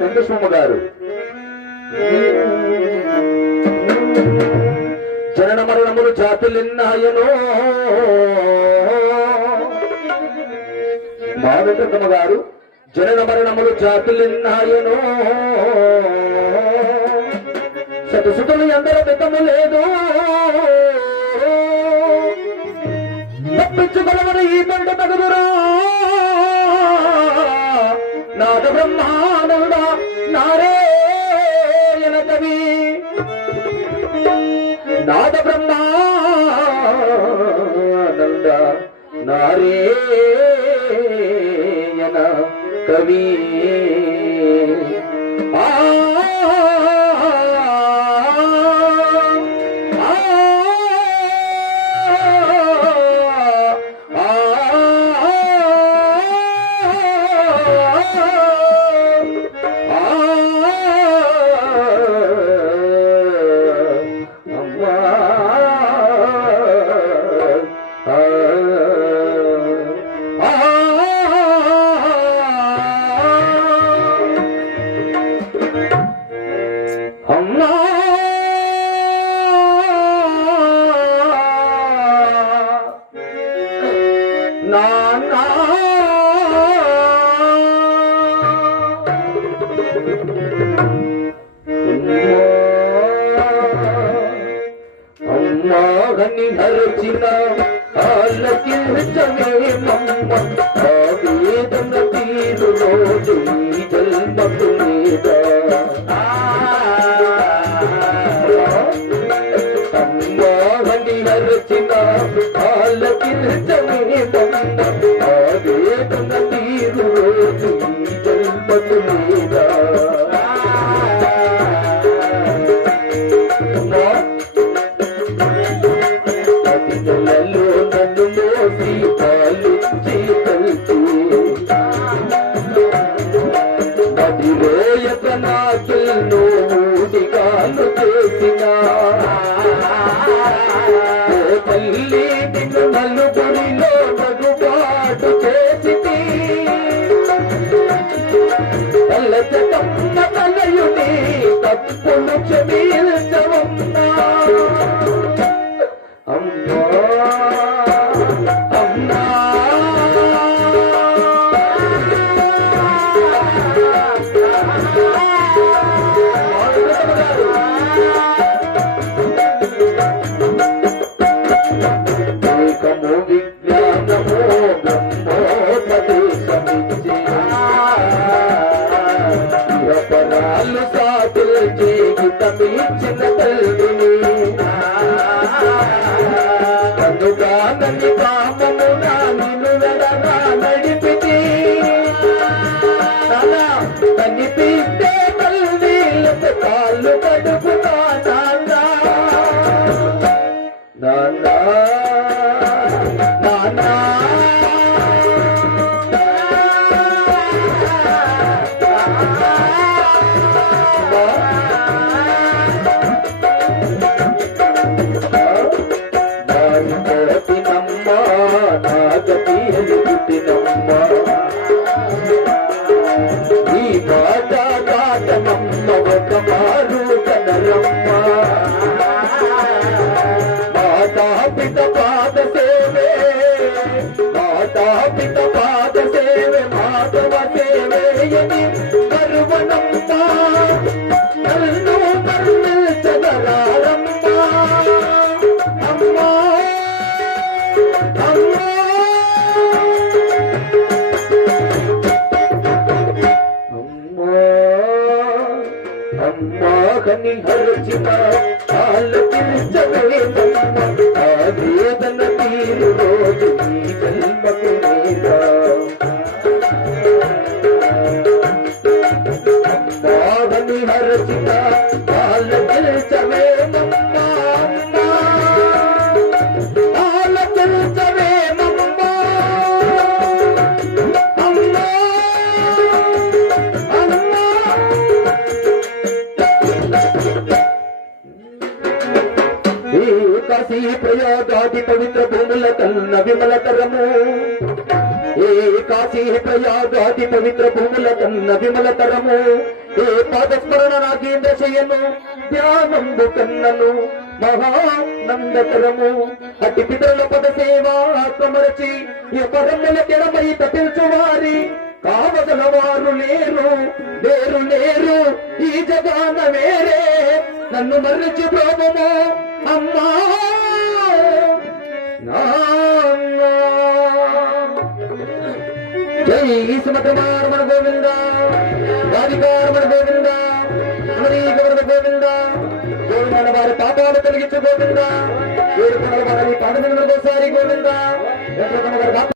వెంకటస్వామి గారు జనన మరణములు జాతులెన్నాయనో మా వెంకటమ్మ గారు జనన మరణములు జాతులెన్నాయనో సతసుతులు ఎందరో మితము లేదు తప్పించుకొనవని ఈ తండ్రి తగుదురా నాద బ్రహ్మానంద నారాయణ కవి నాద బ్రహ్మానంద నారాయణ కవి అమ్మాగని హరచిన ఆలకించమే మమ్మ ఆవేదన తీరు రోజు ఈ జన్మకు మీద అమ్మాగని హరచిన ఆలకించమే మమ్మ ఆవేదన తీరు రోజు ఈ జన్మకు మీద తల్లి నిన్ను నలుగురిలో నగుబాటు చేసి తల్లచమ్మ తలయుని తప్పులు క్షమించవమ్మా అమ్మా అమ్మా జీవితమిచ్చిన తల్లిని కనుగానని కామమున నిన్ను వెడగా నడిపితి నానా కనిపిస్తే తల్లిలకు కాళ్ళు కడుపుతా నాన్నా నాన్నా నాన్నా ఈ బాట దాటనమ్మ ఒక మారు కనరమ్మ మాతా పిత పాద సేవే మాతా పిత పాద సేవే మాధవ సేవేయని కరువనమ్మ నన్ను కరుణించగలారమ్మ అమ్మా అమ్మా అమ్మాగని హరచిన ఆలకించవే మమ్మ ఆవేదన తీరు రోజు ఈ జన్మకు మీద అమ్మాగని హరచిన ఆలకించవే మమ్మ ఆలకించవే మమ్మ అమ్మా కాశీ ప్రయాగాది పవిత్ర భూముల కన్న విమలతరము ఏ కాశీ కాశీ ప్రయాగాది పవిత్ర భూముల కన్న విమలతరము ఏ పాదస్మరణ నాగేంద్ర శయను ధ్యానంబు కన్నను మహానందకరము అట్టి పితరుల పద సేవా ఆత్మరచి ఈ పదముల తెరమై తపించు వారి కావగల వారు లేరు లేరు లేరు ఈ జగాన వేరే నన్ను మర్రించి ప్రోభము అమ్మా జై సుమకమారమణ గోవింద రాధికారమణ గోవింద అమరీకరణ గోవింద గోవింద వారి పాపాలు తొలగించు గోవింద వేడుకొండల వారి పాదముల గోసారి గోవింద